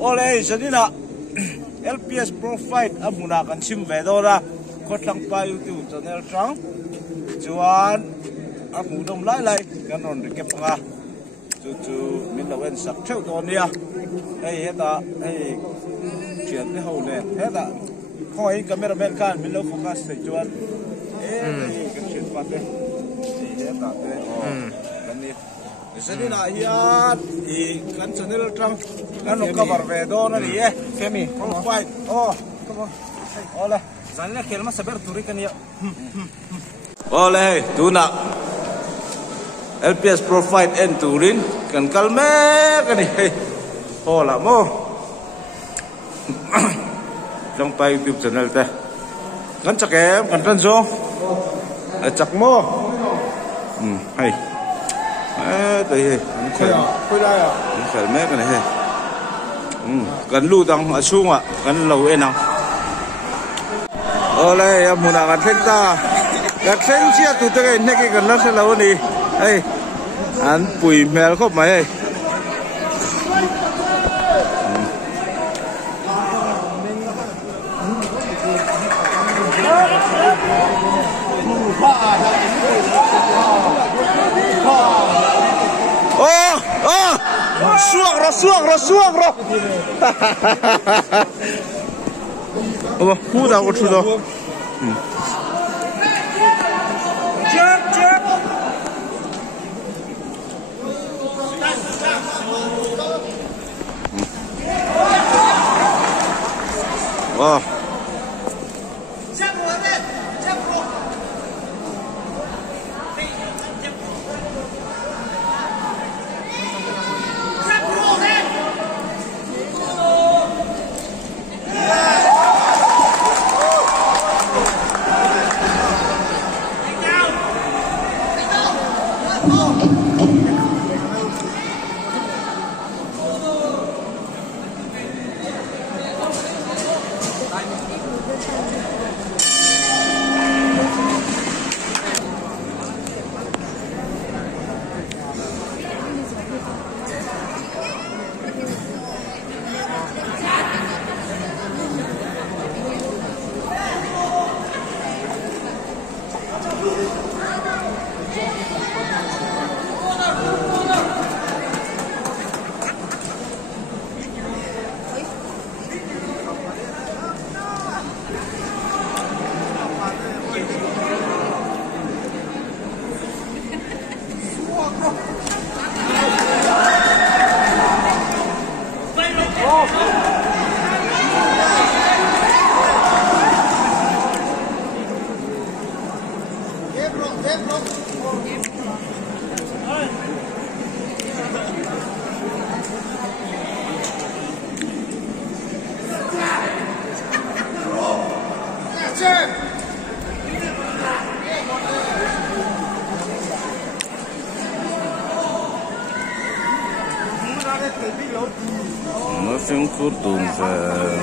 Ole Janina LPS Profile Amuna kan sim vedora kotlang pa YouTube channel trang chuan amudom lai kan on recap nga chu min lawen sak theu to nia ei heta ei chian ni ho le heta khoi cameraman kan min lo focus sai chuan ei kan chian pa te ei heta te kan ni Janina hian I kan channel trang kan cover vedona ni e Femi Profile come on ole Zanina kelma saber turi kan ya ole tuna LPS Profile and Turin kan kalme kan ni hola mo trong pa YouTube channel ta kan chak em kan tan zo chak mo hay đây khởi mẹ cái này gần lưu đằng ở xuống ạ gần lâu em nào ở đây muốn là gần sinh ta gần sinh chia tụi tôi cái này gần lắm sẽ lâu đi hey anh bùi mèo khóc mày suang rồi hú đâu có chú đâu wow nó xem cút tùm về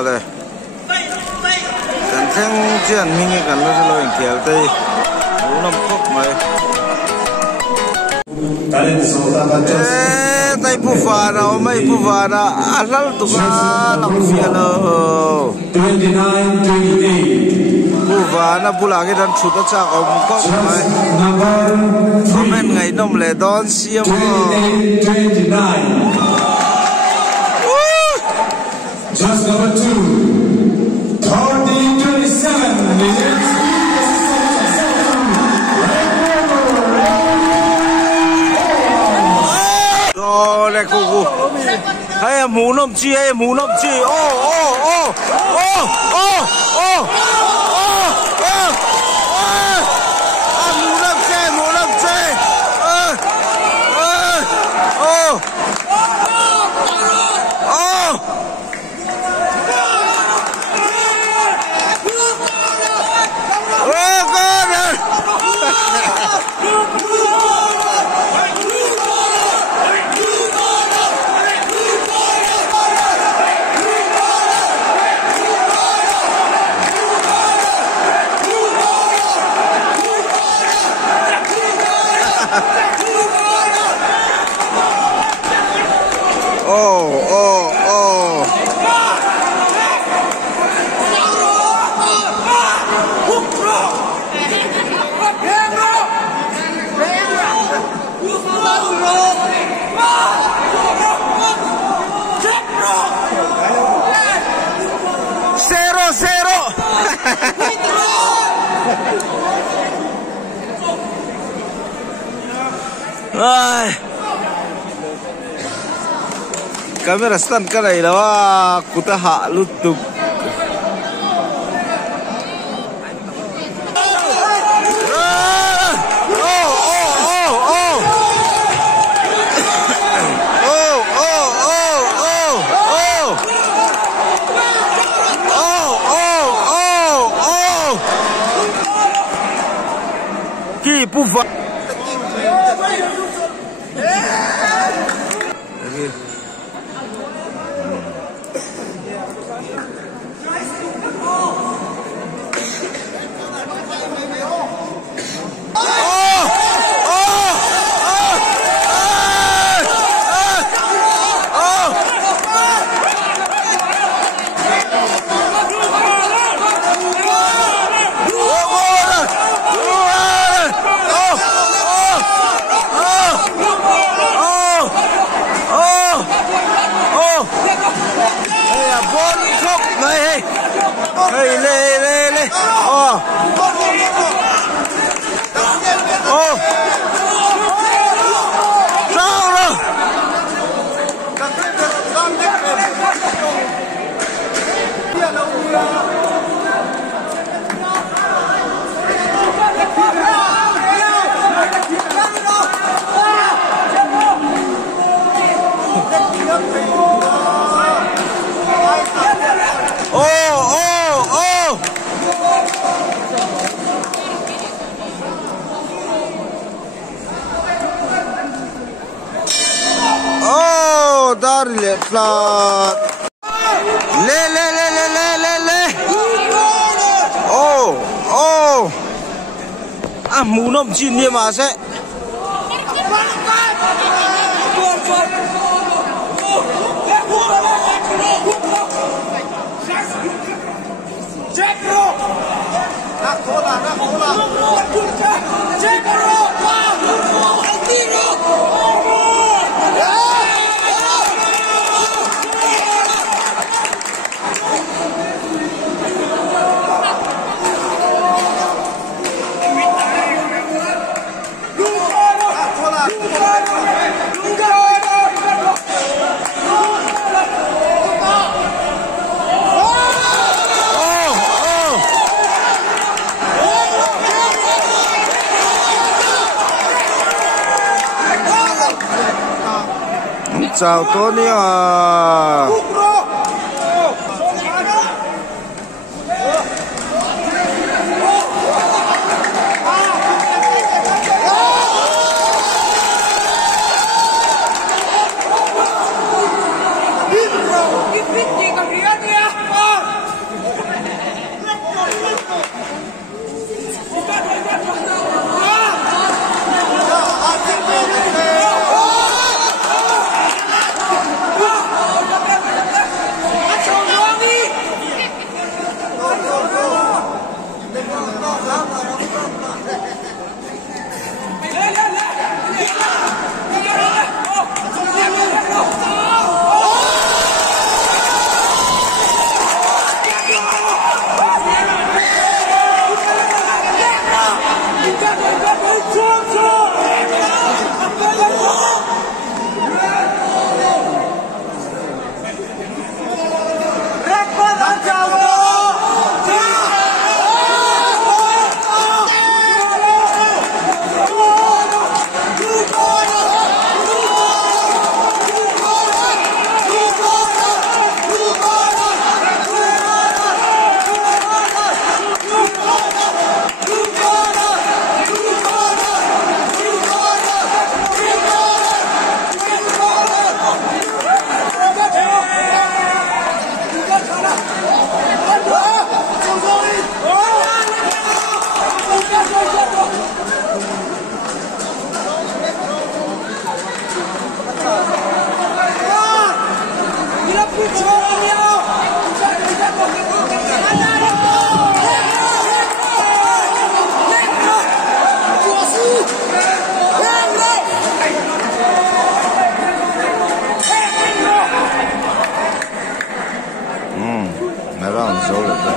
đây cần xem chuyện mình cần nó sẽ lôi kéo tay ngủ nằm khóc mày tay pu pha nào mấy pu pha na ăn tụ na làm phiền đâu pu pha na pu lang cái đàn chuột nó chắc ông khóc mày comment ngày nôm lệ đón xiêm Just number 2, 27 minutes. Rồi này cô hay mù nôm chi ô mù nôm chi Kamera stand ka na ilawa kutaha lutug ki pufa le flat le mù nôm chín như mà sẽ chào Tony à. Cái gì còn gì anh nha. round số được đấy.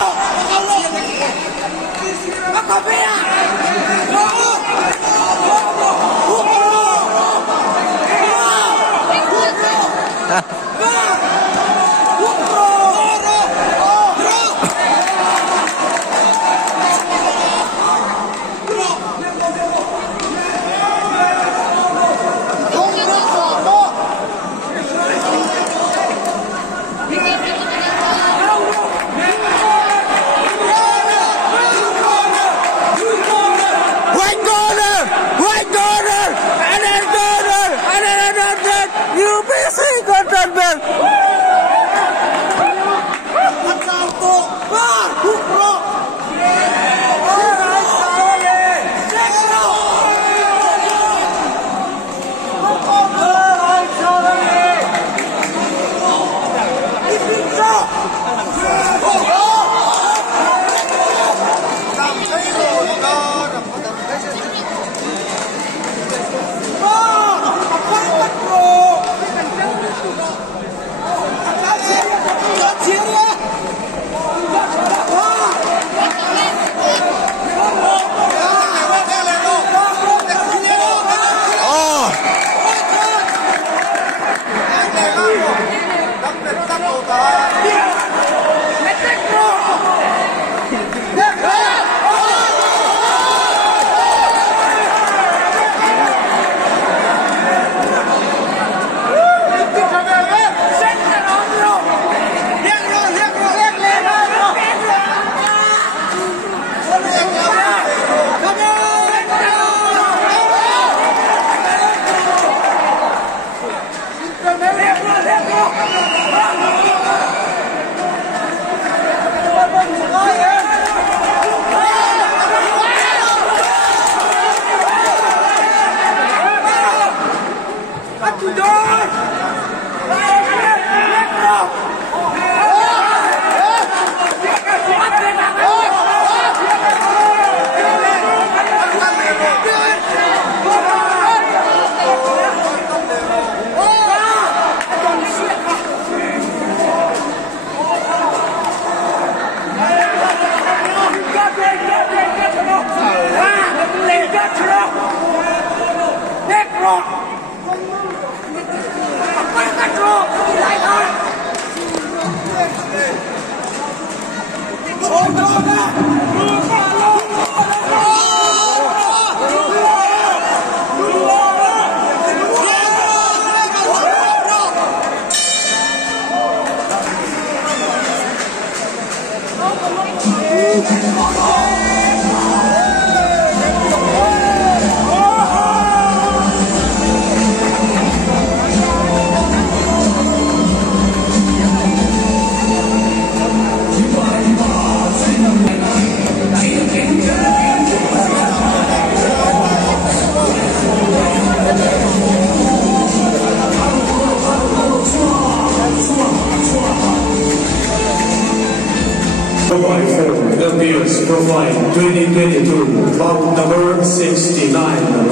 LPS Profile 2022, bout number 69,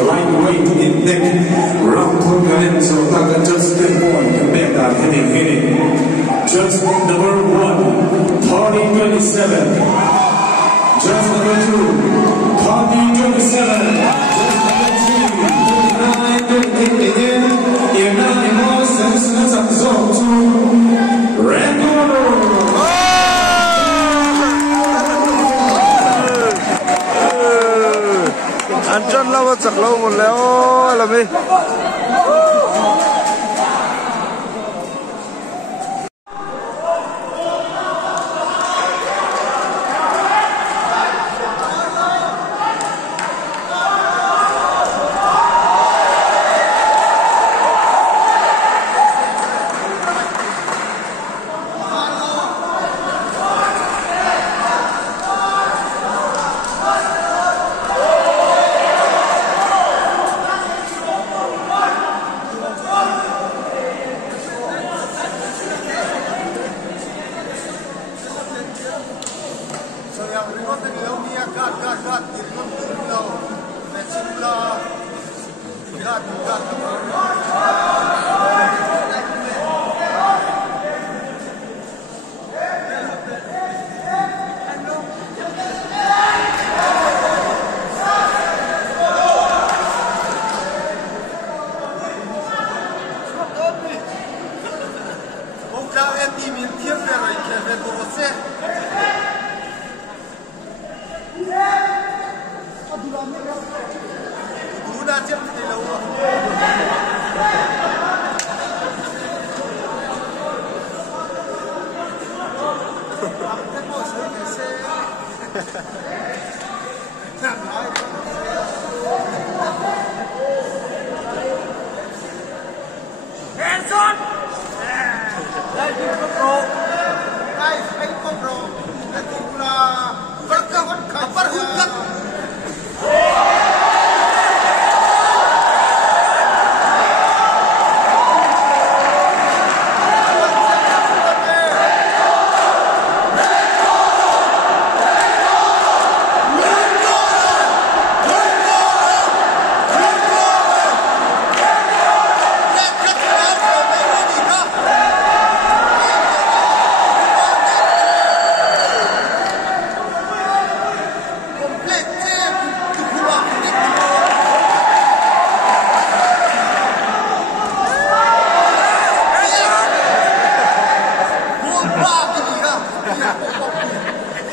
lightweight in neck, round tournament, so just the point, mega hitting. Just number 1, Party 27. Just number 2, Party 27. Just number 3, 29, unanimous, and zone 2, Rango. Anh chân lâu chặt lâu một léo làm đi.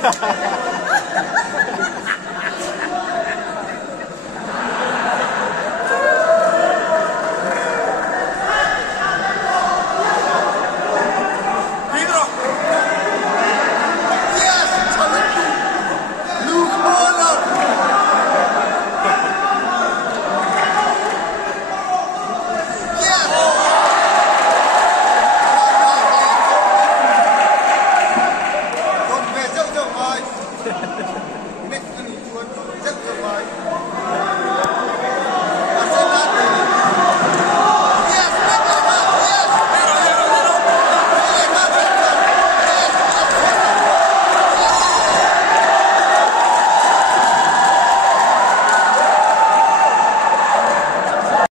Ha ha ha!